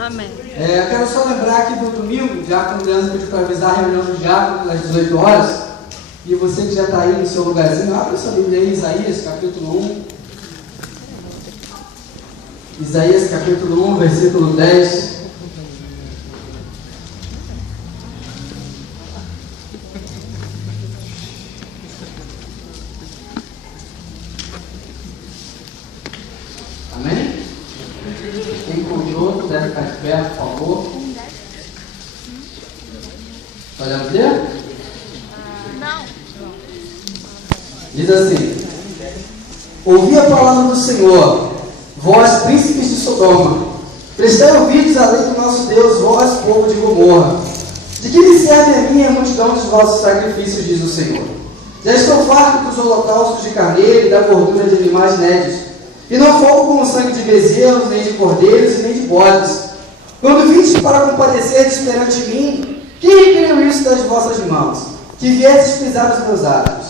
Amém. Quero só lembrar que no domingo, já com o Leandro pediu para avisar a reunião do diácono às 18 horas. E você que já está aí no seu lugarzinho, abre sua Bíblia aí, Isaías capítulo 1. Isaías capítulo 1, versículo 10. Amém? Quem encontrou, puder ficar de pé, por favor. Podemos ler? Não. Diz assim: ouvi a palavra do Senhor, vós príncipes de Sodoma, prestai ouvidos à lei do nosso Deus, vós povo de Gomorra. De que me serve a mim a multidão dos vossos sacrifícios, diz o Senhor? Já estou farto dos holocaustos de carneiro e da gordura de animais nédios, e não fogo com o sangue de bezerros, nem de cordeiros e nem de bodes. Quando vindes para compadecer perante mim, quem requeriu isso das vossas mãos, que viestes pisar os meus atos?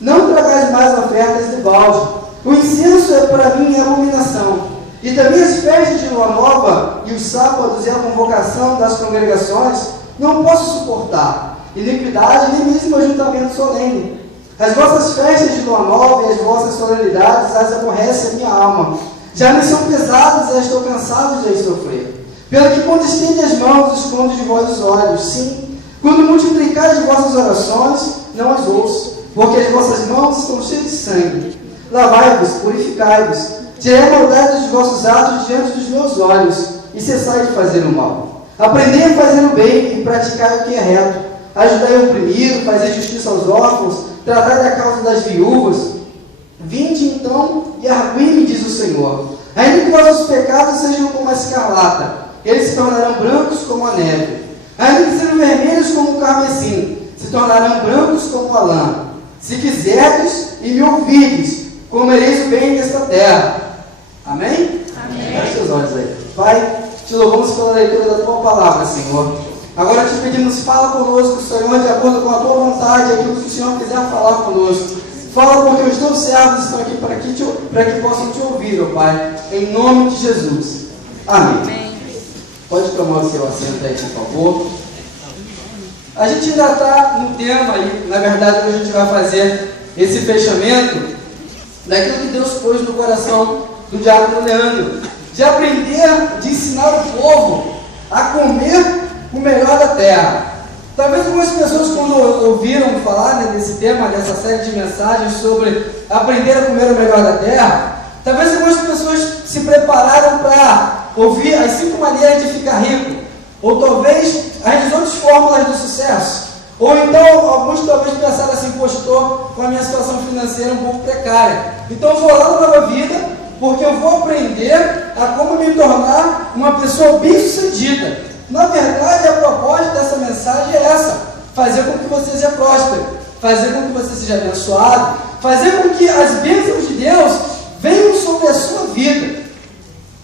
Não tragais mais ofertas de balde. O incenso é para mim abominação, e também as festas de lua nova, e os sábados e a convocação das congregações, não posso suportar. Iniquidade, nem mesmo ajuntamento solene. As vossas festas de lua nova e as vossas solenidades as aborrece a minha alma. Já me são pesadas e estou cansado de as sofrer. Pelo que quando estende as mãos, escondo de vós os olhos. Sim, quando multiplicais as vossas orações, não as ouço, porque as vossas mãos estão cheias de sangue. Lavai-vos, purificai-vos, tirei a maldade dos vossos atos diante dos meus olhos, e cessai de fazer o mal. Aprendei a fazer o bem e praticai o que é reto. Ajudai o oprimido, fazei justiça aos órfãos, tratai da causa das viúvas. Vinde então e argui-me, diz o Senhor. Ainda que vossos pecados sejam como a escarlata, eles se tornarão brancos como a neve. Ainda que sejam vermelhos como o carmesim, se tornarão brancos como a lã. Se quiserdes e me ouvirdes, comereis o bem desta terra. Amém? Amém. Feche seus olhos aí. Pai, te louvamos pela leitura da tua palavra, Senhor. Agora te pedimos, fala conosco, Senhor, de acordo com a tua vontade, aquilo que o Senhor quiser falar conosco. Fala porque os teus servos estão aqui para que possam te ouvir, ó Pai, em nome de Jesus. Amém. Amém. Pode tomar o seu assento aí, por favor. A gente ainda está no tema, e na verdade hoje a gente vai fazer esse fechamento daquilo que Deus pôs no coração do diácono Leandro, de aprender, de ensinar o povo a comer o melhor da terra. Talvez algumas pessoas, quando ouviram falar desse tema, dessa série de mensagens sobre aprender a comer o melhor da terra, talvez algumas pessoas se prepararam para ouvir as 5 maneiras de ficar rico, ou talvez as 18 fórmulas do sucesso, ou então alguns talvez pensaram assim: poxa, estou com a minha situação financeira um pouco precária, então eu vou lá na Nova Vida, porque eu vou aprender a como me tornar uma pessoa bem-sucedida. Na verdade, a proposta dessa mensagem é essa: fazer com que você seja próspero, fazer com que você seja abençoado, fazer com que as bênçãos de Deus venham sobre a sua vida.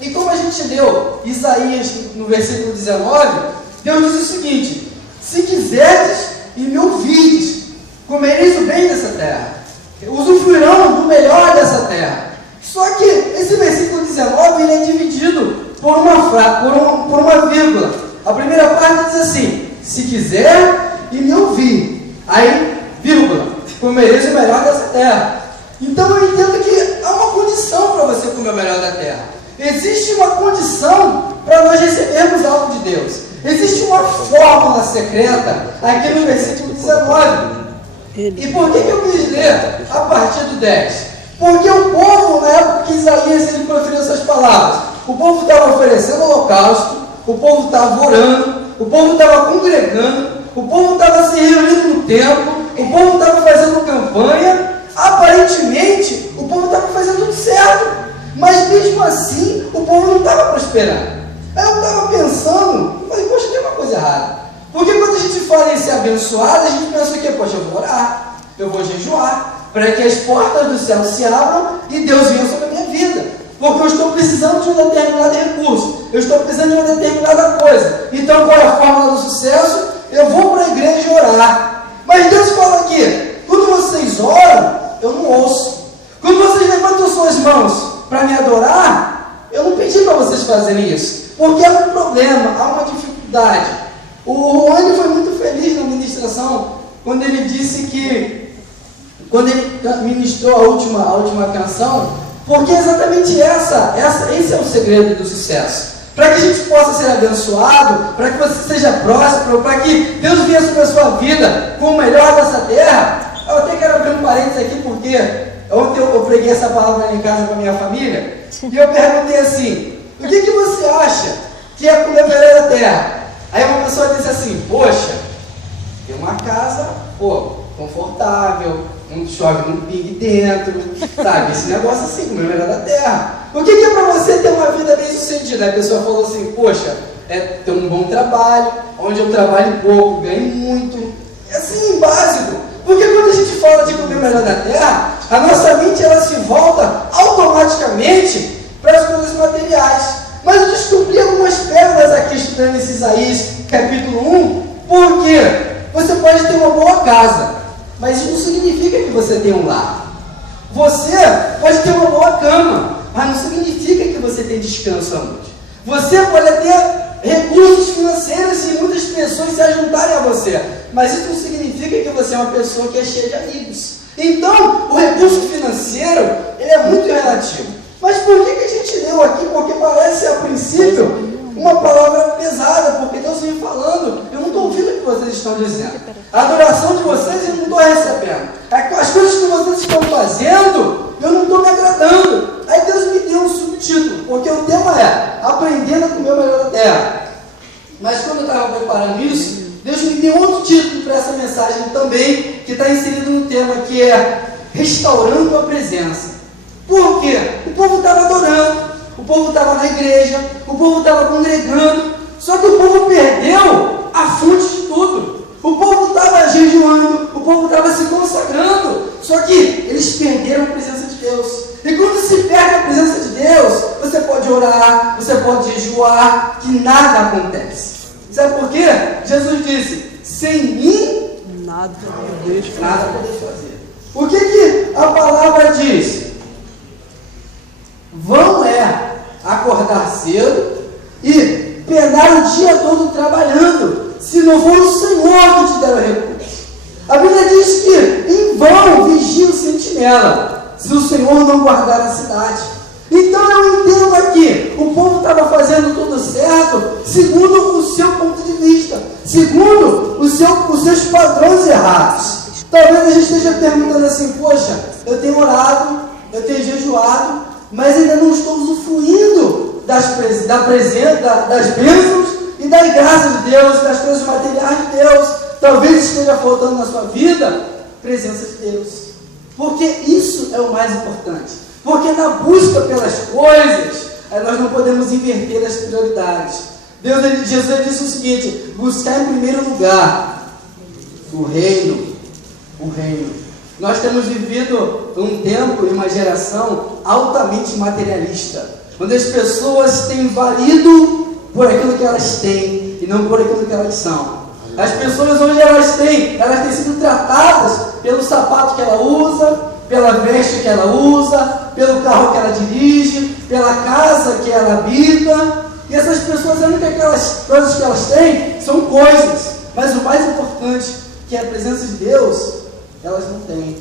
E como a gente leu Isaías no versículo 19, Deus diz o seguinte: se quiserdes e me ouvirdes, comereis o bem dessa terra, usufruirão do melhor dessa terra. Só que esse versículo 19 ele é dividido por uma vírgula. A primeira parte diz assim: se quiser e me ouvir, aí, vírgula, comereis o melhor dessa terra. Então eu entendo que há uma condição para você comer o melhor da terra. Existe uma condição para nós recebermos algo de Deus. Existe uma fórmula secreta aqui no versículo 19. E por que eu quis ler a partir do 10? Porque o povo, na época que Isaías ele proferiu essas palavras, o povo estava oferecendo holocausto, o povo estava orando, o povo estava congregando, o povo estava se reunindo no templo, o povo estava fazendo campanha. Aparentemente, o povo estava fazendo tudo certo, mas mesmo assim, o povo não estava prosperando. Aí eu estava pensando, mas poxa, tem uma coisa errada. Porque quando a gente fala em ser abençoado, a gente pensa o quê? Poxa, eu vou orar, eu vou jejuar, para que as portas do céu se abram e Deus venha sobre a minha vida. Porque eu estou precisando de um determinado recurso, eu estou precisando de uma determinada coisa. Então, qual é a fórmula do sucesso? Eu vou para a igreja orar. Mas Deus fala aqui: quando vocês oram, eu não ouço. Quando vocês levantam suas mãos para me adorar, eu não percebo. pedir para vocês fazerem isso, porque há um problema, há uma dificuldade. O Rony foi muito feliz na ministração quando ele disse que, quando ele ministrou a última canção, porque exatamente esse é o segredo do sucesso. Para que a gente possa ser abençoado, para que você seja próspero, para que Deus venha sobre a sua vida com o melhor dessa terra. Eu até quero abrir um parênteses aqui, porque ontem eu preguei essa palavra em casa com a minha família, e eu perguntei assim: o que você acha que é comer o melhor da terra? Aí uma pessoa disse assim: poxa, tem uma casa, confortável, não chove no pingue dentro, sabe? Esse negócio assim, comer o melhor da terra. O que é para você ter uma vida bem sucedida? Aí a pessoa falou assim: poxa, é ter um bom trabalho, onde eu trabalho pouco, ganho muito. É assim, básico. Porque quando a gente fala de comer o melhor da terra, a nossa mente ela se volta automaticamente para as coisas materiais. Mas eu descobri algumas pérolas aqui estudando esse Isaías capítulo 1, porque você pode ter uma boa casa, mas isso não significa que você tem um lar. Você pode ter uma boa cama, mas não significa que você tem descanso à noite. Você pode ter recursos financeiros e muitas pessoas se ajuntarem a você, mas isso não significa que você é uma pessoa que é cheia de amigos. Então, o recurso financeiro, ele é muito relativo. Mas por que a gente leu aqui? Porque parece, a princípio, uma palavra pesada, porque Deus vem falando, eu não estou ouvindo o que vocês estão dizendo. A adoração de vocês eu não estou recebendo. As coisas que vocês estão fazendo, eu não estou me agradando. Aí Deus me deu um subtítulo, porque o tema é Aprendendo a Comer o Melhor da Terra. Mas quando eu estava preparando isso, Deus me deu outro título para essa mensagem também, que está inserido no tema, que é Restaurando a Presença. Por quê? O povo estava adorando, o povo estava na igreja, o povo estava congregando, só que o povo perdeu a fonte de tudo. O povo estava jejuando, o povo estava se consagrando, só que eles perderam a presença de Deus. E quando se perde a presença de Deus, você pode orar, você pode jejuar, que nada acontece. Sabe por quê? Jesus disse: sem mim, nada podeis fazer. O que a palavra diz? Vão acordar cedo e penar o dia todo trabalhando, se não for o Senhor que te der o recurso. A Bíblia diz que em vão vigia o sentinela, se o Senhor não guardar a cidade. Então eu entendo aqui, o povo estava fazendo tudo certo, segundo o seu ponto de vista, segundo os seus padrões errados. Talvez a gente esteja perguntando assim: poxa, eu tenho orado, eu tenho jejuado, mas ainda não estou usufruindo das bênçãos e das graças de Deus, das coisas materiais de Deus. Talvez esteja faltando na sua vida presença de Deus, porque isso é o mais importante. Porque na busca pelas coisas, nós não podemos inverter as prioridades. Jesus disse o seguinte: buscar em primeiro lugar o reino. Nós temos vivido um tempo e uma geração altamente materialista, onde as pessoas têm valido por aquilo que elas têm e não por aquilo que elas são. As pessoas hoje elas têm sido tratadas pelo sapato que ela usa, pela veste que ela usa, pelo carro que ela dirige, pela casa que ela habita. E essas pessoas, a única coisas que elas têm são coisas, mas o mais importante, que é a presença de Deus, elas não têm.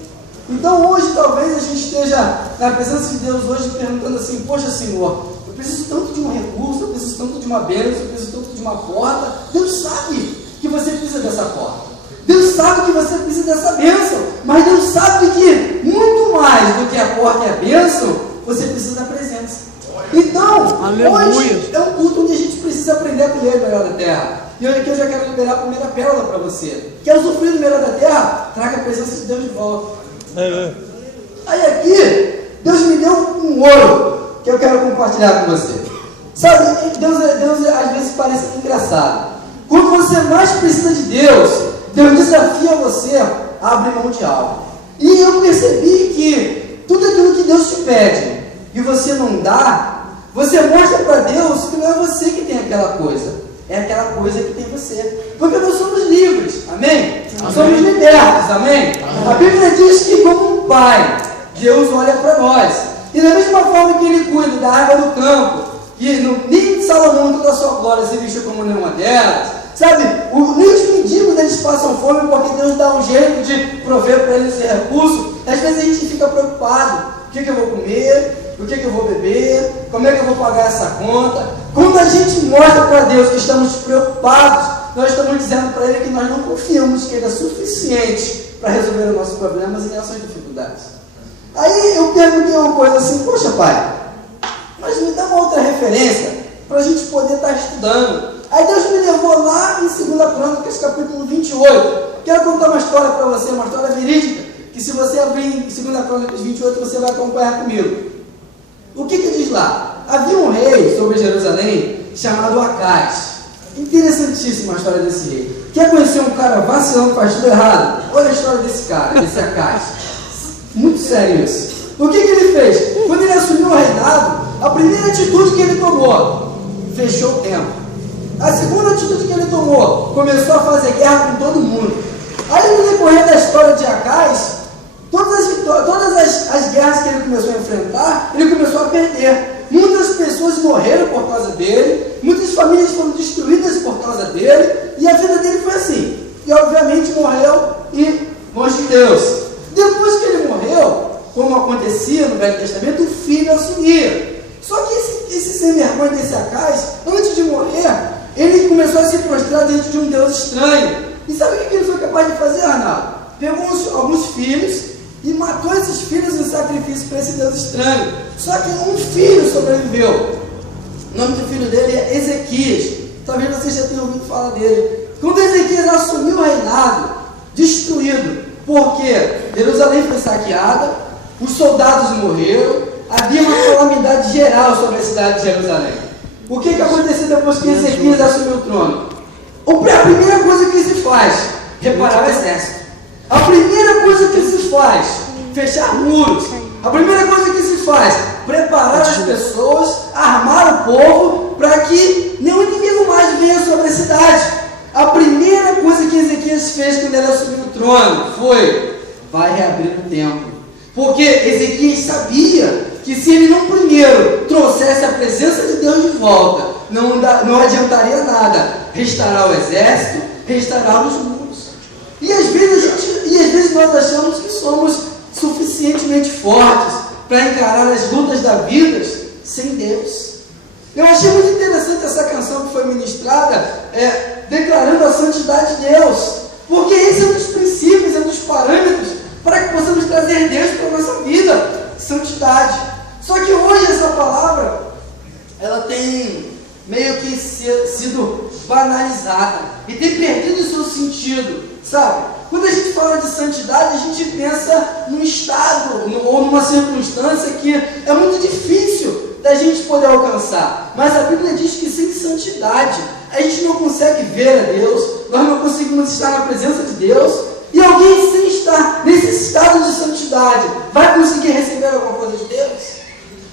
Então hoje talvez a gente esteja na presença de Deus hoje perguntando assim: poxa Senhor, eu preciso tanto de um recurso, eu preciso tanto de uma bênção, eu preciso tanto de uma porta. Deus sabe que você precisa dessa porta, Deus sabe que você precisa dessa bênção, mas Deus sabe que muito mais do que a porta e a bênção, você precisa da presença. Então, hoje é um culto onde a gente precisa aprender a comer o melhor da terra. E aqui eu já quero liberar a primeira pérola para você. Quer usufruir do melhor da terra? Traga a presença de Deus de volta. Aí aqui, Deus me deu um ouro que eu quero compartilhar com você. Sabe, Deus às vezes parece engraçado. Quando você mais precisa de Deus, Deus desafia você a abrir mão de algo. E eu percebi que tudo aquilo que Deus te pede e você não dá, você mostra para Deus que não é você que tem aquela coisa. É aquela coisa que tem você. Porque nós somos livres, amém? Nós somos libertos, amém? A Bíblia diz que como um pai, Deus olha para nós. E da mesma forma que Ele cuida da água do campo, que nem Salomão, toda a sua glória, se vestiu como nenhuma delas. Sabe, nem os mendigos eles passam fome porque Deus dá um jeito de prover para eles esse recurso. Às vezes a gente fica preocupado: o que eu vou comer? O que eu vou beber? Como é que eu vou pagar essa conta? Quando a gente mostra para Deus que estamos preocupados, nós estamos dizendo para Ele que nós não confiamos que Ele é suficiente para resolver os nossos problemas e nossas dificuldades. Aí eu perguntei uma coisa assim: poxa, pai, mas me dá uma outra referência para a gente poder estar estudando. Aí Deus me levou lá em 2 Crônicas, capítulo 28. Quero contar uma história para você, uma história verídica, que se você abrir em 2 Crônicas 28, você vai acompanhar comigo. O que diz lá? Havia um rei sobre Jerusalém chamado Acais. Interessantíssima a história desse rei. Quer conhecer um cara vacilando, faz tudo errado? Olha a história desse cara, desse Acais. Muito sério isso. O que ele fez? Quando ele assumiu o reinado, a primeira atitude que ele tomou, fechou o templo. A segunda atitude que ele tomou, começou a fazer guerra com todo mundo. Aí no decorrer da história de Acais, todas as guerras que ele começou a enfrentar, ele começou a perder. Muitas pessoas morreram por causa dele, muitas famílias foram destruídas por causa dele, e a vida dele foi assim. E obviamente morreu e longe de Deus. Depois que ele morreu, como acontecia no Velho Testamento, o filho assumia. Só que esse sem vergonha desse Acais, antes de morrer, ele começou a se prostrar diante de um Deus estranho. E sabe o que ele foi capaz de fazer, Arnaldo? Pegou alguns filhos e matou esses filhos em sacrifício para esse Deus estranho. Só que um filho sobreviveu. O nome do filho dele é Ezequias. Talvez você já tenha ouvido falar dele. Quando Ezequias assumiu o reinado, destruído, porque Jerusalém foi saqueada, os soldados morreram, havia uma calamidade geral sobre a cidade de Jerusalém. O que aconteceu depois que Ezequias assumiu o trono? A primeira coisa que se faz, reparar o exército. A primeira coisa que se faz, fechar muros. A primeira coisa que se faz, preparar as pessoas, armar o povo, para que nenhum inimigo mais venha sobre a cidade. A primeira coisa que Ezequias fez quando ele assumiu o trono foi: vai reabrir o templo. Porque Ezequias sabia que se ele não primeiro trouxesse a presença de Deus de volta, não adiantaria nada restaurar o exército, restaurar os muros. E às vezes nós achamos que somos suficientemente fortes para encarar as lutas da vida sem Deus. Eu achei muito interessante essa canção que foi ministrada, declarando a santidade de Deus, porque esse é um dos princípios, é um dos parâmetros para que possamos trazer Deus para a nossa vida, santidade. Só que hoje essa palavra, ela tem meio que sido banalizada e tem perdido o seu sentido, sabe? Quando a gente fala de santidade, a gente pensa num estado ou numa circunstância que é muito difícil da gente poder alcançar. Mas a Bíblia diz que sem santidade a gente não consegue ver a Deus, nós não conseguimos estar na presença de Deus. E alguém sem estar nesse estado de santidade vai conseguir receber alguma coisa de Deus?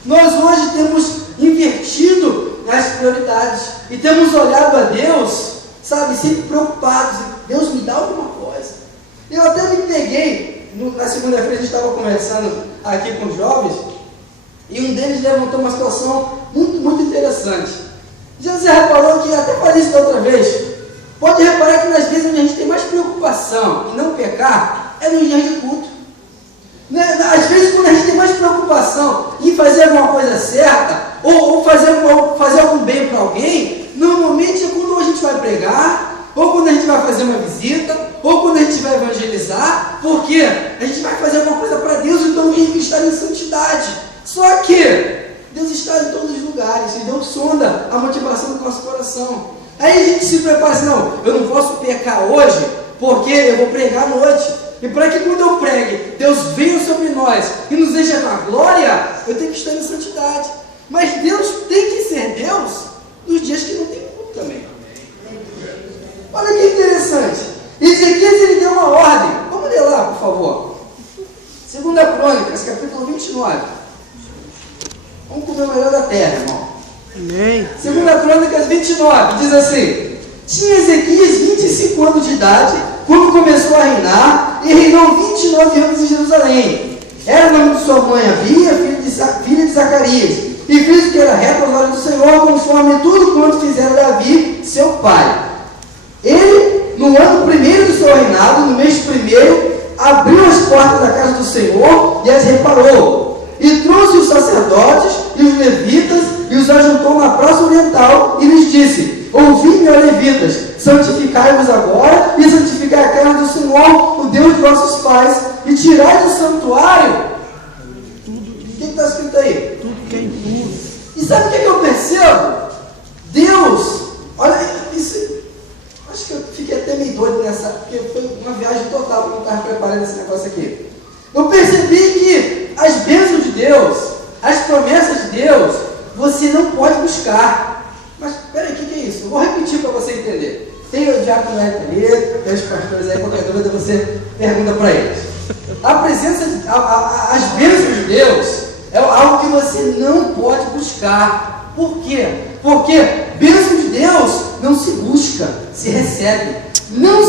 Nós hoje temos invertido as prioridades e temos olhado a Deus, sabe, sempre preocupados. Deus, me dá alguma coisa. Eu até me peguei, na segunda-feira a gente estava conversando aqui com os jovens, e um deles levantou uma situação muito, muito interessante. Já você reparou que, até falei isso da outra vez, pode reparar que nas vezes onde a gente tem mais preocupação em não pecar, é nos dias de culto. Às vezes quando a gente tem mais preocupação em fazer alguma coisa certa, ou fazer algum bem para alguém, normalmente é quando a gente vai pregar, ou quando a gente vai fazer uma visita, ou quando a gente vai evangelizar, porque a gente vai fazer alguma coisa para Deus, então tem que estar em santidade. Só que Deus está em todos os lugares, e Deus sonda a motivação do nosso coração. Aí a gente se prepara assim: não, eu não posso pecar hoje, porque eu vou pregar à noite. E para que quando eu pregue, Deus venha sobre nós e nos deixe com a glória, eu tenho que estar em santidade. Mas Deus tem que ser Deus nos dias que não tem culto também. Olha que interessante. Ezequias, ele deu uma ordem. Vamos ler lá, por favor. 2 Crônicas, capítulo 29. Vamos comer o melhor da terra, irmão. Amém. 2 Crônicas 29, diz assim: tinha Ezequias 25 anos de idade quando começou a reinar, e reinou 29 anos em Jerusalém. Era o nome de sua mãe Abia, filha de Zacarias. e fez o que era reto aos olhos do Senhor, conforme tudo quanto fizera Davi, seu pai. Ele, no ano primeiro do seu reinado, no mês primeiro, abriu as portas da casa do Senhor e as reparou, e trouxe os sacerdotes e os levitas e os ajuntou na praça oriental e lhes disse: ouvi-me, ó levitas, santificai-vos agora e santificai a casa do Senhor, o Deus de vossos pais, e tirai do santuário. O que está escrito aí? Tudo que é impuro. E sabe o que eu percebo? Deus, olha isso. Acho que eu fiquei até meio doido nessa, porque foi uma viagem total quando eu estava preparando esse negócio aqui. Eu percebi que as bênçãos de Deus, as promessas de Deus, você não pode buscar. Mas, peraí, o que é isso? Eu vou repetir para você entender. Tem o diácono ali, tem os pastores aí, qualquer dúvida você pergunta para eles. A presença, as bênçãos de Deus é algo que você não pode buscar. Por quê? Porque bênção de Deus não se busca, se recebe. Não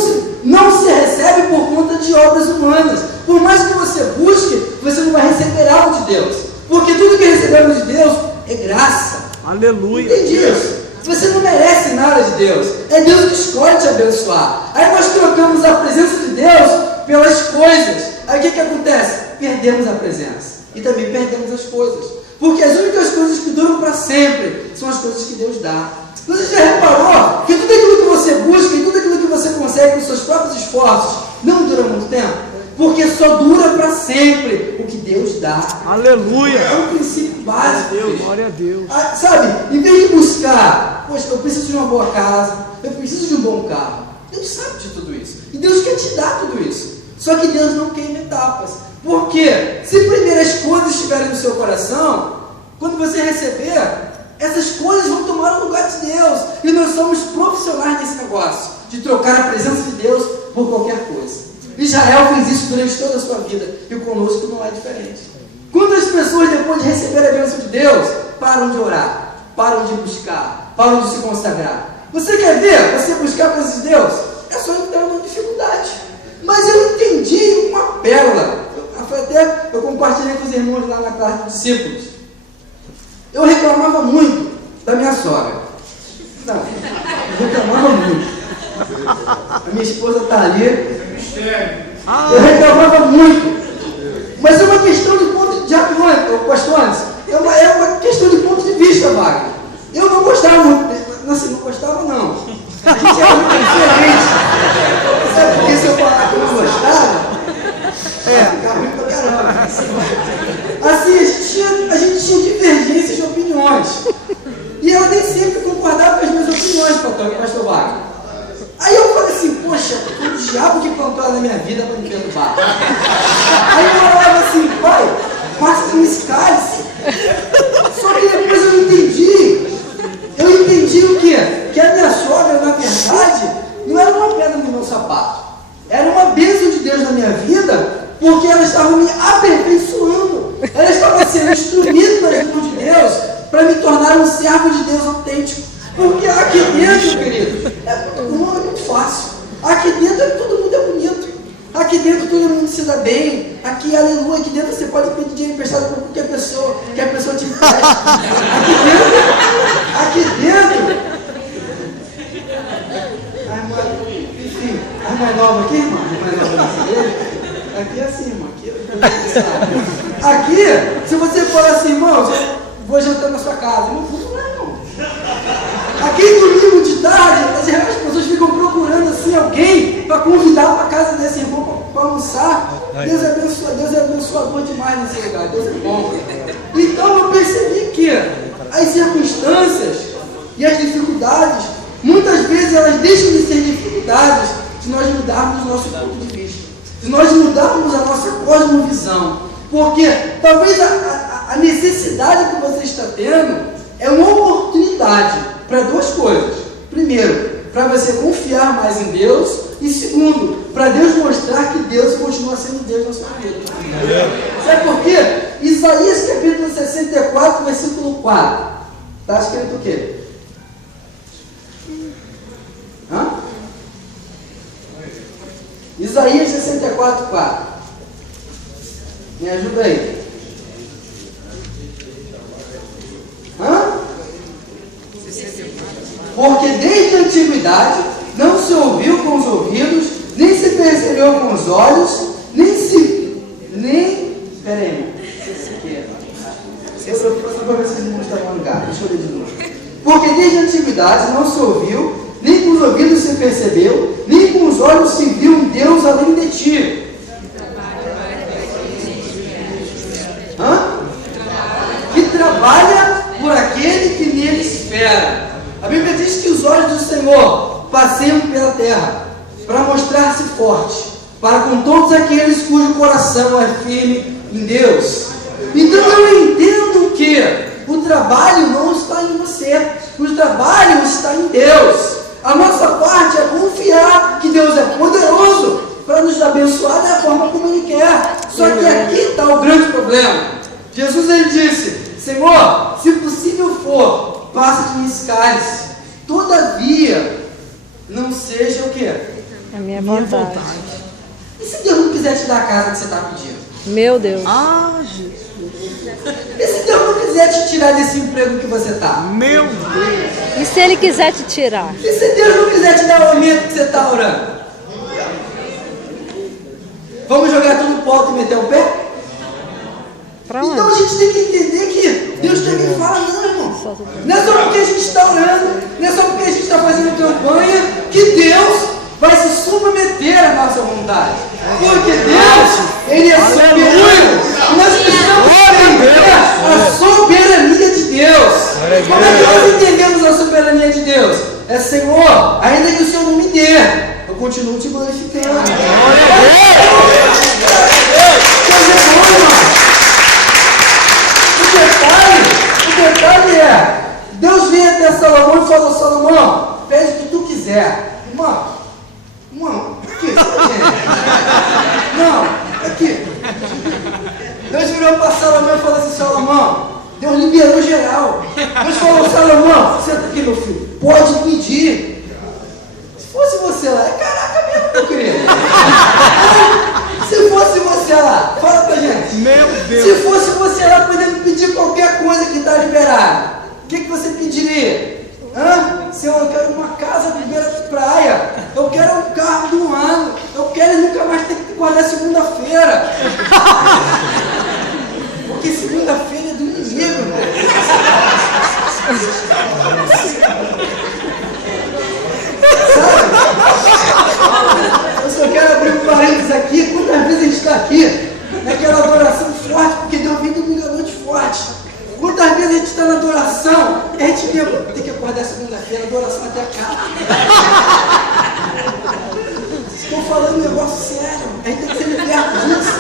se recebe por conta de obras humanas. Por mais que você busque, você não vai receber algo de Deus. Porque tudo que recebemos de Deus é graça. Aleluia. Entendi isso? Você não merece nada de Deus. É Deus que escolhe te abençoar. Aí nós trocamos a presença de Deus pelas coisas. Aí o que acontece? Perdemos a presença. E também perdemos as coisas. Porque as únicas coisas que duram para sempre são as coisas que Deus dá. Você já reparou que tudo aquilo que você busca e tudo aquilo que você consegue com seus próprios esforços não dura muito tempo? Porque só dura para sempre o que Deus dá. Aleluia. É um princípio básico. Deus, glória a Deus. Sabe, em vez de buscar, poxa, eu preciso de uma boa casa, eu preciso de um bom carro. Deus sabe de tudo isso. E Deus quer te dar tudo isso. Só que Deus não queima etapas. Por quê? Se primeiro as coisas estiverem no seu coração, quando você receber, essas coisas vão tomar o lugar de Deus. E nós somos profissionais nesse negócio, de trocar a presença de Deus por qualquer coisa. Israel fez isso durante toda a sua vida, e conosco não é diferente. Quantas pessoas, depois de receber a bênção de Deus, param de orar, param de buscar, param de se consagrar? Você quer ver você buscar a presença de Deus? É só entrar numa dificuldade. Mas eu entendi uma pérola. Até eu compartilhei com os irmãos lá na classe dos discípulos. Eu reclamava muito da minha sogra. Não, eu reclamava muito. A minha esposa está ali. Eu reclamava muito. Mas é uma questão de ponto de pastores, é uma questão de ponto de vista, Wagner. Eu não gostava muito. Assim, não gostava não. A gente era muito diferente. Sabe por que se eu falar que eu não gostava? Ficar ruim pra caramba. Assim, a gente tinha divergências de opiniões. E ela nem sempre concordava com as minhas opiniões, pastor Wagner. Aí eu falei assim, poxa, foi o diabo que plantou ela na minha vida para me perturbar. Aí eu falava assim, pai, passa-me esse cálice. Só que depois eu entendi o quê? Que a minha sogra, na verdade, não era uma pedra no meu sapato. Era uma bênção de Deus na minha vida, porque ela estava me aperfeiçoando. Ela estava sendo instrumento nas mãos de Deus para me tornar um servo de Deus autêntico. Porque aqui dentro, querido, é muito fácil. Aqui dentro todo mundo é bonito. Aqui dentro todo mundo se dá bem. Aqui, aleluia, aqui dentro você pode pedir dinheiro emprestado para qualquer pessoa, que a pessoa te empreste. Aqui dentro. Enfim, a mais nova aqui, irmã? A mais nova dessa igreja? Aqui é assim, irmão. Aqui, se você falar assim, irmão, vou jantar na sua casa. Não vou lá, não. Aqui domingo de tarde, as pessoas ficam procurando assim alguém para convidar para casa desse irmão para almoçar. Deus é abençoador demais nesse lugar. Deus é bom. Então eu percebi que as circunstâncias e as dificuldades, muitas vezes elas deixam de ser dificuldades se nós mudarmos o nosso ponto de vista, se nós mudarmos a nossa cosmovisão. Porque talvez a necessidade que você está tendo é uma oportunidade para duas coisas. Primeiro, para você confiar mais em Deus. E segundo, para Deus mostrar que Deus continua sendo Deus na sua vida. Sabe por quê? Isaías capítulo 64, versículo 4. Está escrito o quê? Isaías 64, 4. Me ajuda aí. Porque desde a antiguidade não se ouviu com os ouvidos, nem se percebeu com os olhos, peraí. Só para ver se não está no lugar. Deixa eu ler de novo. Porque desde a antiguidade não se ouviu, nem com os ouvidos se percebeu, nem com os olhos se viu um Deus além de ti. Que trabalha por aquele que nele espera. A Bíblia diz que os olhos do Senhor passeiam pela terra para mostrar-se forte para com todos aqueles cujo coração é firme em Deus. Então eu entendo que o trabalho não está em você, o trabalho está em Deus. A nossa parte é confiar que Deus é poderoso para nos abençoar da forma como Ele quer. Só que aqui está o grande problema. Jesus ele disse: Senhor, se possível for, passa de mim esse cálice. Todavia, não seja o quê? A minha vontade. E se Deus não quiser te dar a casa que você está pedindo? Meu Deus. Jesus. E se Deus não quiser te tirar desse emprego que você está? Meu Deus. E se ele quiser te tirar? E se Deus não quiser te dar o aumento que você está orando? Vamos jogar tudo pro alto e meter o pé? Pra Então a onde? gente tem que entender que Deus também fala, não, irmão. Não é só porque a gente está orando, não é só porque a gente está fazendo campanha, que Deus vai se submeter à nossa vontade. Porque Deus, Ele é soberano. E nós precisamos entender a soberania de Deus. Como é que nós entendemos a soberania de Deus? É: Senhor, ainda que o Senhor não me dê, eu continuo te glorificando. O detalhe é, Deus veio até Salomão e falou: Salomão, pede o que tu quiser. Irmão, aqui, não, aqui. Deus virou para Salomão e falou assim: Salomão, Deus liberou geral. Deus falou: Salomão, senta aqui, meu filho, pode pedir. Se fosse você lá, é caraca mesmo, meu querido. Se fosse você lá, fala pra gente. Meu Deus. Se fosse você lá podendo pedir qualquer coisa que está liberado, o que você pediria? Senhor, eu quero uma casa de beira de praia. Eu quero um carro do ano. Eu quero nunca mais ter que guardar segunda-feira. Porque segunda-feira é do inimigo, irmão. Sabe? Eu só quero abrir um parênteses aqui. Quantas vezes a gente está aqui naquela adoração forte, porque deu vida domingo à noite forte. Quantas vezes a gente está na adoração e a gente tem que acordar segunda-feira, adoração até acaba. Estou falando um negócio sério, a gente tem que ser liberto disso.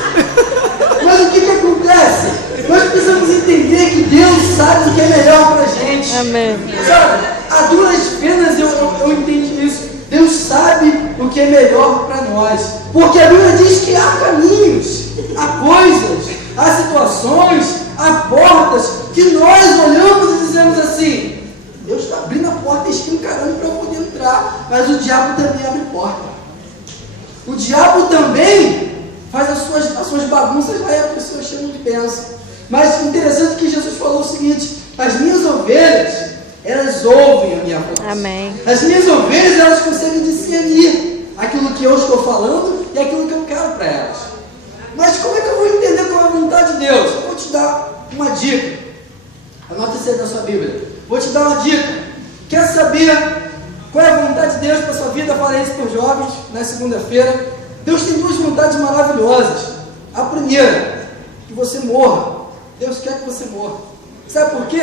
Mas o que acontece? Nós precisamos entender que Deus sabe o que é melhor para a gente. Amém. Sabe, a duras penas eu entendi isso. Deus sabe o que é melhor para nós. Porque a Bíblia diz que há caminhos, há coisas, há situações, há portas que nós olhamos e dizemos assim: Deus está abrindo a porta e escancarando para eu poder entrar. Mas o diabo também abre porta. O diabo também faz as suas bagunças lá e a pessoa chama de bênção. Mas interessante que Jesus falou o seguinte: as minhas ovelhas, elas ouvem a minha voz. Amém. As minhas ovelhas, elas conseguem discernir aquilo que eu estou falando e aquilo que eu quero para elas. Mas como é que eu vou entender qual é a vontade de Deus? Eu vou te dar uma dica. Anota isso aí na sua Bíblia. Vou te dar uma dica. Quer saber qual é a vontade de Deus para a sua vida? Eu falei isso para os jovens na segunda-feira. Deus tem duas vontades maravilhosas. A primeira, que você morra. Deus quer que você morra. Sabe por quê?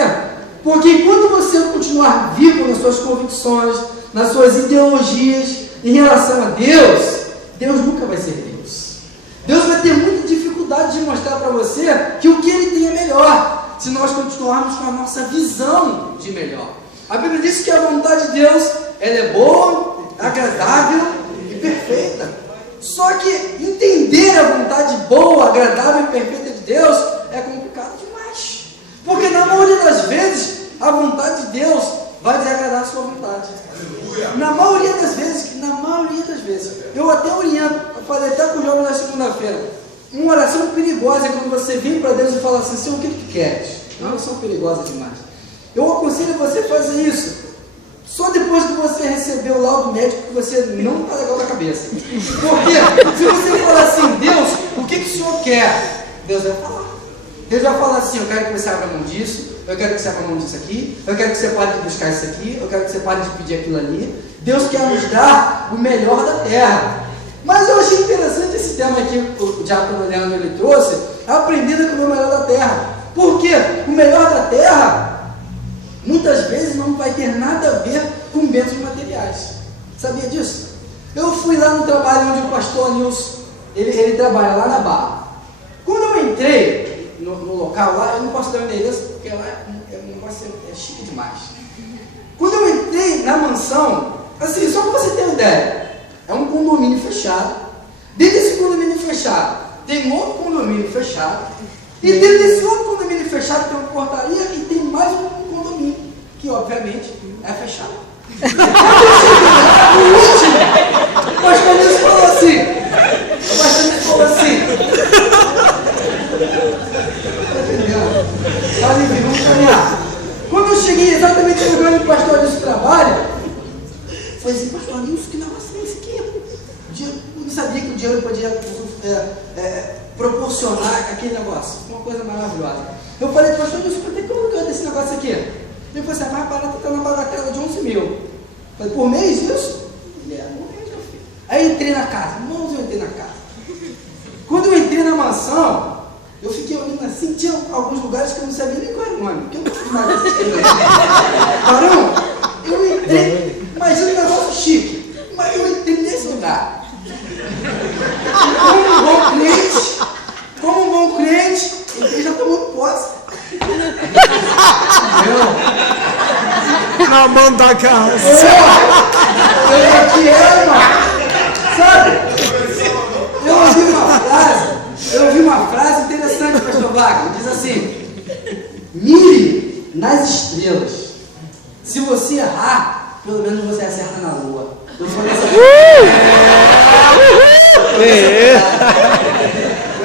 Porque enquanto você continuar vivo nas suas convicções, nas suas ideologias em relação a Deus, Deus nunca vai ser Deus. Deus vai ter muita dificuldade de mostrar para você que o que Ele tem é melhor, se nós continuarmos com a nossa visão de melhor. A Bíblia diz que a vontade de Deus, ela é boa, agradável e perfeita. Só que entender a vontade boa, agradável e perfeita de Deus é complicado demais. Porque na maioria das vezes, a vontade de Deus vai desagradar a sua vontade. Na maioria das vezes, eu até oriento, eu falei até com o jovem na segunda-feira, uma oração perigosa é quando você vem para Deus e fala assim: Senhor, o que tu queres? É uma oração perigosa demais. Eu aconselho você a fazer isso. só depois que você receber o laudo médico que você não está legal da cabeça. Porque se você falar assim, Deus, o que o Senhor quer? Deus vai falar. Deus vai falar assim, eu quero que você abra mão disso, eu quero que você abra mão disso aqui, eu quero que você pare de buscar isso aqui, eu quero que você pare de pedir aquilo ali. Deus quer nos dar o melhor da terra. Mas eu achei interessante esse tema que o diácono Leandro ele trouxe, aprendendo com o melhor da terra. Porque o melhor da terra, muitas vezes não vai ter nada a ver com bens materiais. Sabia disso? Eu fui lá no trabalho onde o pastor Nilson, ele trabalha lá na Barra. Quando eu entrei no local lá, eu não posso dar o endereço, porque lá o negócio é chique demais. Quando eu entrei na mansão, assim, só para você ter uma ideia, é um condomínio fechado. Dentro desse condomínio fechado, tem outro condomínio fechado. E dentro desse outro condomínio fechado tem uma portaria e tem mais um condomínio, que obviamente é fechado. O último, o pastor Nilson falou assim. O pastor Nilson falou assim. Vamos caminhar. Quando eu cheguei exatamente no lugar onde o pastor Nilson trabalha, foi assim, pastor Nilson, que negócio é esse aqui? Eu não sabia que o dinheiro podia proporcionar aquele negócio. Uma coisa maravilhosa. Eu falei, pastor Nilson, por que eu quero desse negócio aqui? Ele falou assim, mais barato está na bagatela de 11 mil. Eu falei, por mês isso? Ele é, não é, meu filho. Aí eu entrei na casa, irmãos, eu entrei na casa. Quando eu entrei na mansão, eu fiquei olhando assim, tinha alguns lugares que eu não sabia nem qual era o nome, porque eu não fui mais assistir. Barão, eu entrei, imagina um negócio chique, mas eu entrei nesse lugar. Como um bom crente, ele já tomou posse. Na mão da casa. Eu aqui irmão. Sabe? Eu ouvi uma frase interessante, pastor Wagner. Diz assim: mire nas estrelas. Se você errar, pelo menos você acerta na lua. Eu falei assim,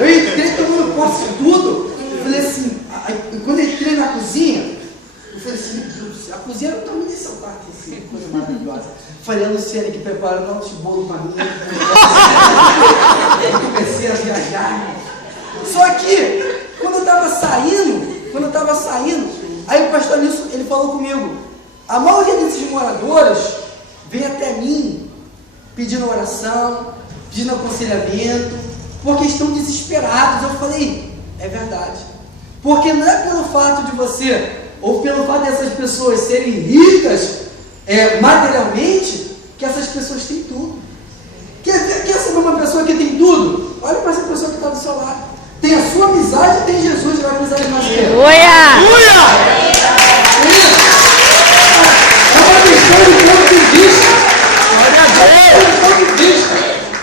eu entrei tomando posse de tudo. Eu falei assim, quando eu entrei na cozinha, eu falei assim, meu Deus do céu, a cozinha era o tamanho desse altar aqui, assim, coisa maravilhosa. Falei, a Luciane que preparou um bolo para mim. Eu comecei a viajar. Só que, quando eu estava saindo, aí o pastor Nilson, ele falou comigo, a maioria desses moradores vem até mim pedindo oração, pedindo aconselhamento, porque estão desesperados. Eu falei, é verdade. Porque não é pelo fato de você, ou pelo fato dessas pessoas serem ricas materialmente, que essas pessoas têm tudo. Quer saber uma pessoa que tem tudo? Olha para essa pessoa que está do seu lado. Tem a sua amizade e tem Jesus, que vai precisar de mais tempo. Uia! É uma questão de ponto de vista.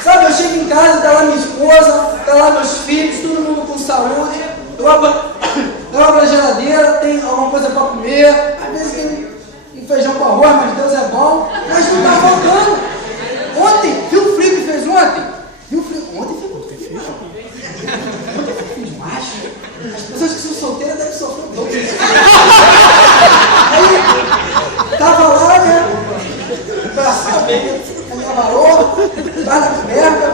Sabe, eu chego em casa, está lá minha esposa, está lá meus filhos, todo mundo com saúde. Eu abro a geladeira, tem alguma coisa para comer. Às vezes tem um feijão com arroz, mas Deus é bom. Mas não está faltando. Ontem, viu o frio que fez ontem? Ontem foi muito frio. Ontem foi frio demais. As pessoas que são solteiras devem sofrer um pouco. Aí, estava lá, né? Abraçado, a minha varoa, embaixo da coberta.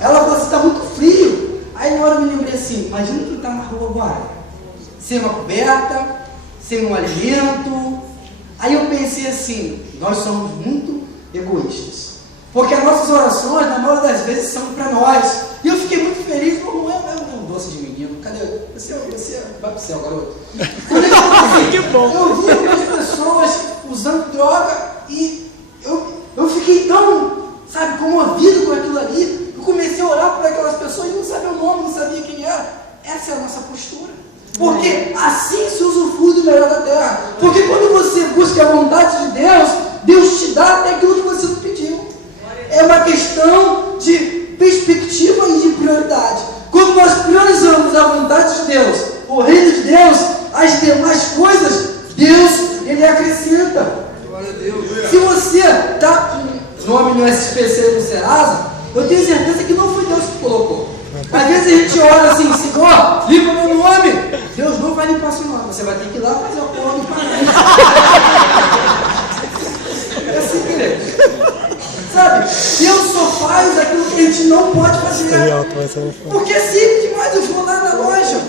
Ela falou assim, está muito frio. Aí na hora eu me lembrei assim, imagina quem está na rua agora. Sem uma coberta, sem um alimento. Aí eu pensei assim, nós somos muito egoístas. Porque as nossas orações, na maioria das vezes, são para nós. E eu fiquei muito feliz, não é um doce de menino. Cadê? Você vai pro céu, garoto. Que bom. Eu vi algumas pessoas usando droga e eu fiquei tão, sabe, comovido com aquilo ali. Eu comecei a orar por aquelas pessoas e não sabia o nome, não sabia quem era. Essa é a nossa postura. Porque assim se usufrui do melhor da terra. Porque quando você busca a vontade de Deus, Deus te dá até aquilo que você não pediu. É uma questão de perspectiva e de prioridade. Quando nós priorizamos a vontade de Deus, o reino de Deus, as demais coisas, Deus, Ele acrescenta. Se você está com nome no SPC no Serasa, eu tenho certeza que não foi Deus que colocou. Às vezes a gente ora assim, Senhor, limpa meu nome. Deus não vai limpar seu nome. Você vai ter que ir lá fazer a porra do pagamento. assim, querido. Sabe? Deus só faz aquilo que a gente não pode fazer. Porque é simples demais. Eu vou lá na loja,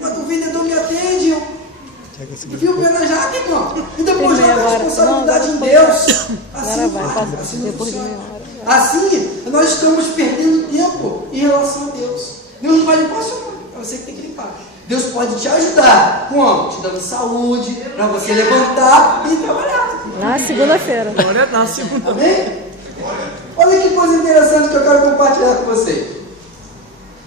mas o vendedor me atende, eu vi o pé na jaca, irmão. E depois joga a responsabilidade em Deus. Assim vai, assim não funciona. Assim, nós estamos perdendo tempo em relação a Deus. Deus não vai limpar sua mão, é você que tem que limpar. Deus pode te ajudar. Como? Te dando saúde, para você levantar e trabalhar. Na segunda-feira. Glória a Deus, segunda. Amém? Olha que coisa interessante que eu quero compartilhar com vocês.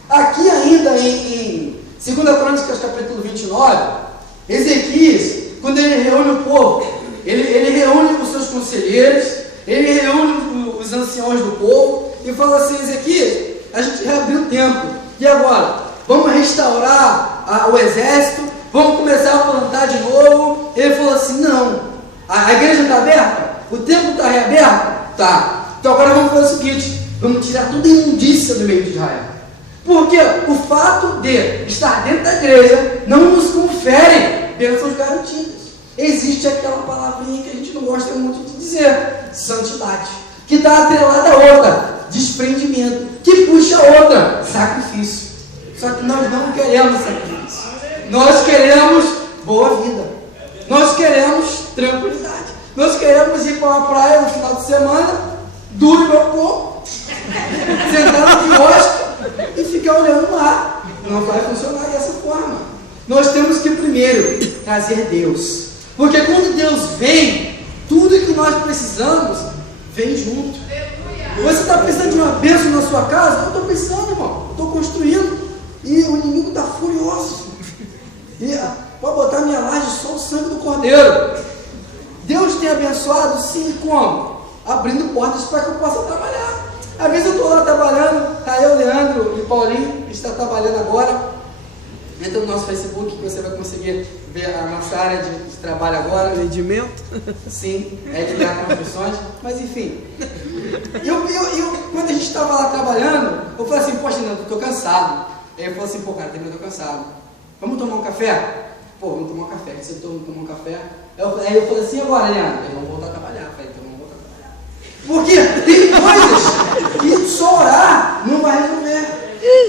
Aqui ainda em 2 Crônicas capítulo 29, Ezequias, quando ele reúne o povo, ele reúne os seus conselheiros, ele reúne os anciãos do povo e fala assim: Ezequias, a gente reabriu o templo, e agora? Vamos restaurar o exército, vamos começar a plantar de novo. Ele falou assim: não, a igreja está aberta? O templo está reaberto? Tá. Então agora vamos fazer o seguinte: vamos tirar toda a imundícia do meio de Israel. Porque o fato de estar dentro da igreja não nos confere bênçãos garantidas. Existe aquela palavrinha que a gente não gosta muito de dizer: santidade, que está atrelada a outra, desprendimento, que puxa a outra, sacrifício. Só que nós não queremos sacrifício. Nós queremos boa vida. Nós queremos tranquilidade. Nós queremos ir para uma praia no final de semana, duro meu corpo, sentar no quiosque e ficar olhando o mar. Não vai funcionar dessa forma. Nós temos que primeiro trazer Deus. Porque quando Deus vem, tudo que nós precisamos vem junto. Você está precisando de uma bênção na sua casa? Eu estou pensando, irmão. Estou construindo. E o inimigo está furioso. E pode botar minha laje só o sangue do cordeiro. Deus tem abençoado, sim, como? Abrindo portas para que eu possa trabalhar. Às vezes eu estou lá trabalhando, está eu, Leandro e Paulinho, que está trabalhando agora. Entra no nosso Facebook que você vai conseguir ver a nossa área de trabalho agora. Rendimento? Sim, é de criar construções, mas enfim. Quando a gente estava lá trabalhando, eu falei assim: poxa, Leandro, estou cansado. Aí ele falou assim: pô, cara, também estou cansado. Vamos tomar um café? Pô, vamos tomar um café. Você tomar um café? Aí eu falei assim: agora, Leandro, aí vamos voltar a trabalhar. Eu falei: então vamos voltar a trabalhar. Porque tem coisas que só orar não vai resolver.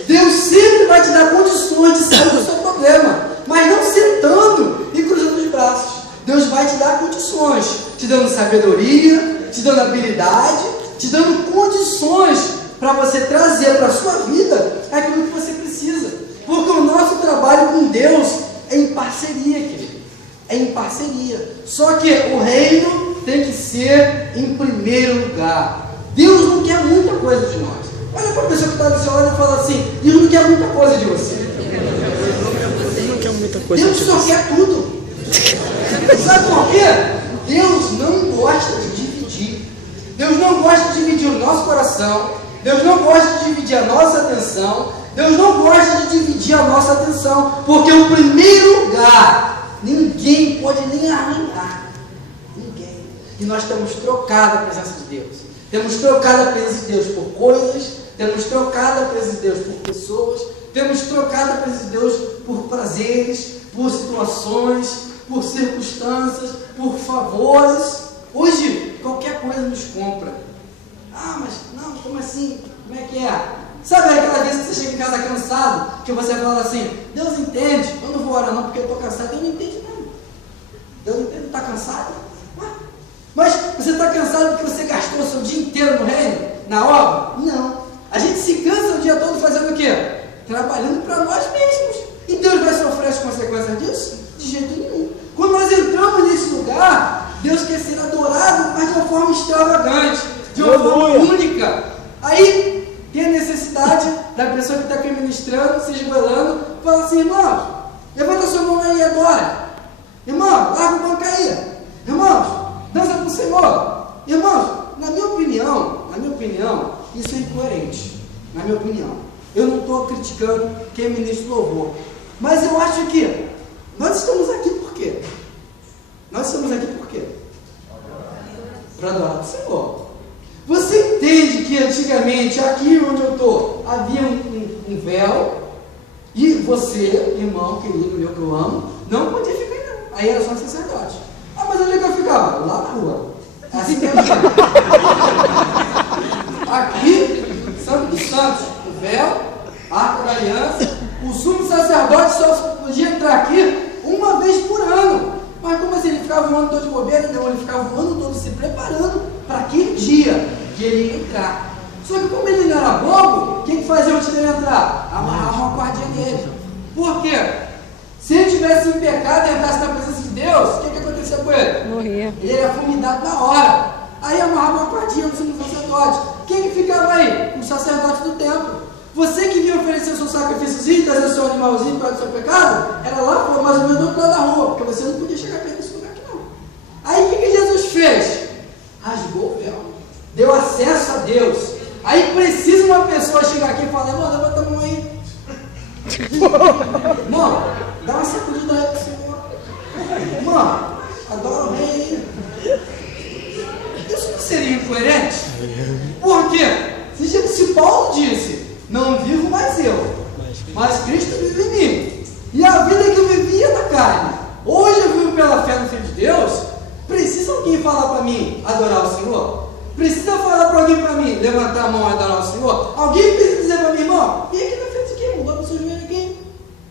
Deus sempre vai te dar condições de sair do seu problema, mas não sentando e cruzando os braços. Deus vai te dar condições, te dando sabedoria, te dando habilidade, te dando condições para você trazer para a sua vida aquilo que você precisa. Porque o nosso trabalho com Deus é em parceria, querido. É em parceria. Só que o reino tem que ser em primeiro lugar. Deus não quer muita coisa de nós. Olha para a pessoa que está do seu lado e fala assim: Deus não quer muita coisa de você. Não quer muita coisa Deus de só você. quer tudo. Sabe por quê? Deus não gosta de dividir. Deus não gosta de dividir o nosso coração. Deus não gosta de dividir a nossa atenção. Deus não gosta de dividir a nossa atenção. Porque o primeiro lugar, ninguém pode nem arrancar. Ninguém. E nós temos trocado a presença de Deus. Temos trocado a presença de Deus por coisas. Temos trocado a presença de Deus por pessoas. Temos trocado a presença de Deus por prazeres, por situações, por circunstâncias, por favores. Hoje, qualquer coisa nos compra. Ah, mas não, como assim? Como é que é? Sabe aquela vez que você chega em casa cansado, que você fala assim: Deus entende, eu não vou orar não porque eu estou cansado. Deus não entende mesmo. Deus não entende, está cansado? Mas você está cansado porque você gastou o seu dia inteiro no reino, na obra? Não. A gente se cansa o dia todo fazendo o quê? Trabalhando para nós mesmos. E Deus vai sofrer as consequências disso? De jeito nenhum. Quando nós entramos nesse lugar, Deus quer ser adorado, mas de uma forma extravagante, de uma forma única. Aí tem a necessidade da pessoa que está aqui ministrando, se esgoelando, fala assim: irmãos, levanta sua mão aí e adora. Irmão, larga o banco aí. Irmãos, dança para o Senhor. Irmãos, na minha opinião, isso é incoerente. Na minha opinião. Eu não estou criticando quem ministra louvor. Mas eu acho que nós estamos aqui por quê? Nós estamos aqui por quê? Para adorar o Senhor. Você entende que antigamente, aqui onde eu estou, havia um véu, e você, irmão querido meu que eu amo, não podia ficar aí não. Aí era só sacerdote. Ah, mas onde é que eu ficava? Lá na rua. Assim mesmo. Aqui, Santo dos Santos, o véu, a Arca da Aliança, o sumo sacerdote só podia entrar aqui uma vez por ano. Mas como assim? Ele ficava o ano todo de bobeira? Não, ele ficava o ano todo se preparando para aquele dia que ele ia entrar. Só que como ele não era bobo, o que fazia antes dele entrar? Amarrava uma cordinha nele. Por quê? Se ele tivesse em pecado e entrasse na presença de Deus, o que acontecia com ele? Morria. Ele era fulminado na hora. Aí amarrava uma cordinha no sumo sacerdote. Quem que ficava aí? O sacerdote do templo. Você que vinha oferecer o seu sacrifíciozinho, trazer o seu animalzinho para o seu pecado, era lá, foi mais ou menos do outro lado da rua, porque você não podia chegar perto desse lugar aqui não. Aí o que Jesus fez? Rasgou o véu. Deu acesso a Deus. Aí precisa uma pessoa chegar aqui e falar, irmão, levanta a mão aí. Irmão, dá uma sacudida aí pro Senhor. Irmão, adora o rei aí. Isso não seria incoerente? Por quê? Se Paulo disse, não vivo mais eu, mas Cristo vive em mim. E a vida que eu vivia na carne, hoje eu vivo pela fé no Filho de Deus. Precisa alguém falar para mim, adorar o Senhor? Precisa falar para alguém para mim, levantar a mão e adorar o Senhor? Alguém precisa dizer para mim, irmão, vem aqui na frente aqui, irmão, dobra o seu joelho aqui.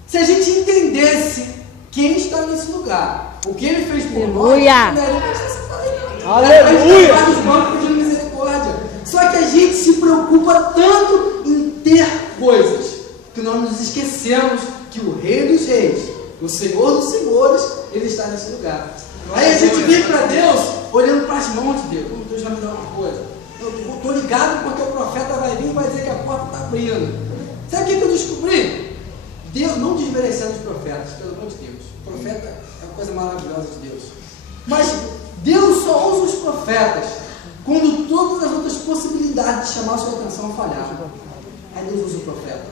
Se a gente entendesse quem está nesse lugar, o que ele fez por nós, Aleluia! pedindo misericórdia. Só que a gente se preocupa tanto em ter coisas, que nós nos esquecemos que o Rei dos Reis, o Senhor dos Senhores, ele está nesse lugar. Aí a gente vem para Deus, olhando para as mãos de Deus. Como Deus vai me dar uma coisa. Eu estou ligado porque o profeta vai vir e vai dizer que a porta está abrindo. Sabe o que eu descobri? Deus, não desmerecendo os profetas, pelo amor de Deus. O profeta é uma coisa maravilhosa de Deus. Mas Deus só usa os profetas quando todas as outras possibilidades de chamar a sua atenção falharam. Aí Deus usa o profeta,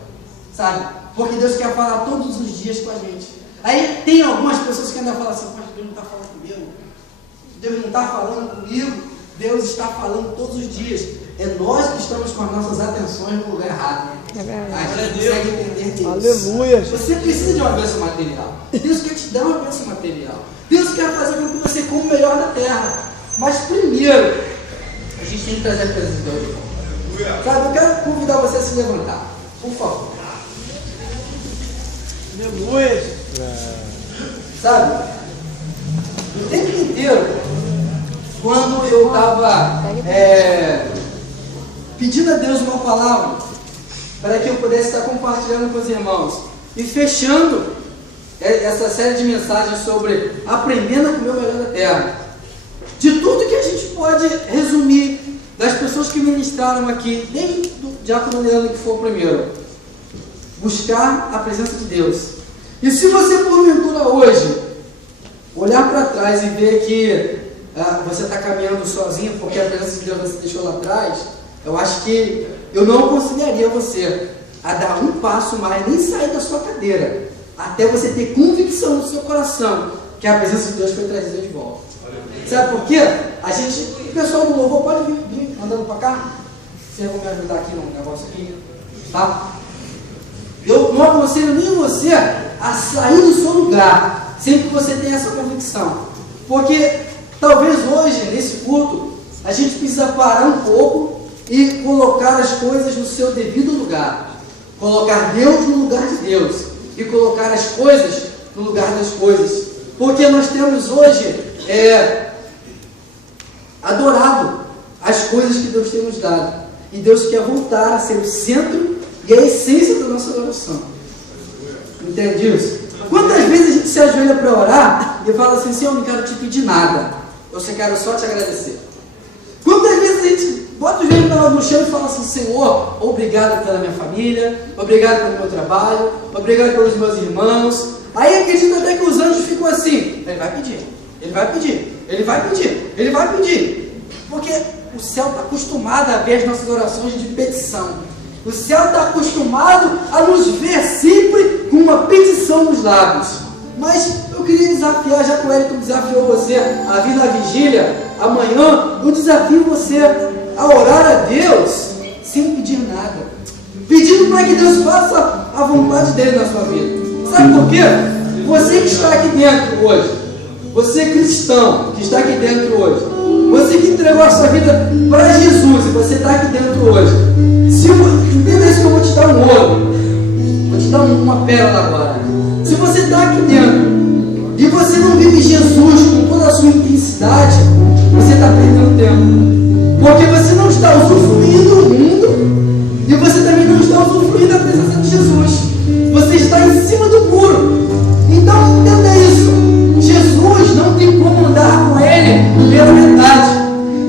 sabe? Porque Deus quer falar todos os dias com a gente. Aí tem algumas pessoas que ainda falam assim, mas Deus não está falando comigo. Deus não está falando comigo. Deus está falando todos os dias. É nós que estamos com as nossas atenções no lugar errado. A gente consegue entender Deus. Aleluia. Você precisa de uma bênção material. Deus quer te dar uma bênção material. Deus quer fazer com que você coma o melhor da terra. Mas primeiro, a gente tem que trazer a presença de Deus de volta. Sabe, eu quero convidar você a se levantar. Por favor. Aleluia. Sabe, o tempo inteiro, quando eu estava pedindo a Deus uma palavra, para que eu pudesse estar compartilhando com os irmãos, e fechando essa série de mensagens sobre aprendendo a comer o melhor da terra, de tudo que a gente pode resumir, das pessoas que ministraram aqui, desde o diácono Leandro, que foi o primeiro, buscar a presença de Deus. E se você porventura hoje olhar para trás e ver que você está caminhando sozinho porque a presença de Deus você deixou lá atrás, eu acho que eu não aconselharia você a dar um passo mais, nem sair da sua cadeira, até você ter convicção no seu coração que a presença de Deus foi trazida de volta. Sabe por quê? O pessoal do louvor pode vir andando para cá. Vocês vão me ajudar aqui no negócio aqui, tá? Eu não aconselho nem você a sair do seu lugar, sempre que você tenha essa convicção. Porque talvez hoje, nesse culto, a gente precisa parar um pouco e colocar as coisas no seu devido lugar. Colocar Deus no lugar de Deus. E colocar as coisas no lugar das coisas. Porque nós temos hoje adorado as coisas que Deus tem nos dado. E Deus quer voltar a ser o centro e a essência da nossa adoração. Entende isso? Quantas vezes a gente se ajoelha para orar e fala assim, Senhor, eu não quero te pedir nada, eu só quero só te agradecer. Quantas vezes a gente bota o joelho no chão e fala assim, Senhor, obrigado pela minha família, obrigado pelo meu trabalho, obrigado pelos meus irmãos. Aí acredito até que os anjos ficam assim, ele vai pedir, ele vai pedir, ele vai pedir, ele vai pedir. Porque o céu está acostumado a ver as nossas orações de petição. O céu está acostumado a nos ver sempre com uma petição nos lábios. Mas eu queria desafiar, já que o Wellington desafiou você a vir na vigília amanhã, eu desafio você a orar a Deus sem pedir nada. Pedindo para que Deus faça a vontade dele na sua vida. Sabe por quê? Você que está aqui dentro hoje, você cristão que está aqui dentro hoje, Você que entregou a sua vida para Jesus e você está aqui dentro hoje. Entenda isso que eu vou te dar um ouro. Vou te dar uma pérola agora. Se você está aqui dentro e você não vive Jesus com toda a sua intensidade, você está perdendo tempo. Porque você não está usufruindo do mundo e você também não está usufruindo da presença de Jesus. Você está em cima do muro. Então entenda isso. Jesus não tem como andar com Ele pela metade.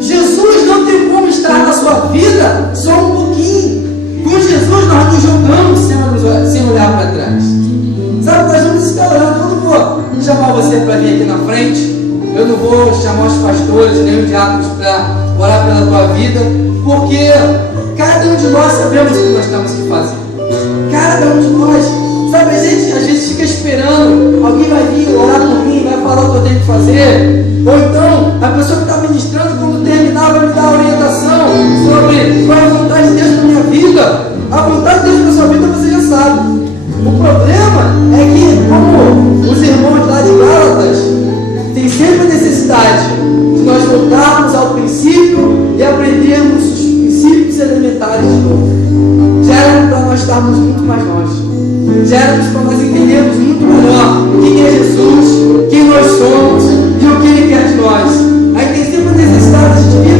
Jesus não tem como estar na sua vida só um pouquinho. Com Jesus nós nos jogamos sem olhar para trás. Sabe, nós vamos estar orando. Eu não vou chamar você para vir aqui na frente. Eu não vou chamar os pastores nem os diáconos para orar pela tua vida, porque cada um de nós sabemos o que nós temos que fazer. Cada um de nós. Sabe, a gente às vezes fica esperando, alguém vai vir orar por mim, vai falar o que eu tenho que fazer. Ou então, a pessoa que está ministrando, quando terminar, vai me dar orientação sobre qual é a vontade de Deus na minha vida. A vontade de Deus na sua vida você já sabe. O problema é que, como os irmãos lá de Gálatas, tem sempre a necessidade de nós voltarmos ao princípio e aprendermos os princípios elementares de novo. Já era para nós estarmos muito mais longe. Já era para nós entendermos muito melhor quem é Jesus, quem nós somos e o que Ele quer de nós. Aí tem sempre a necessidade de vir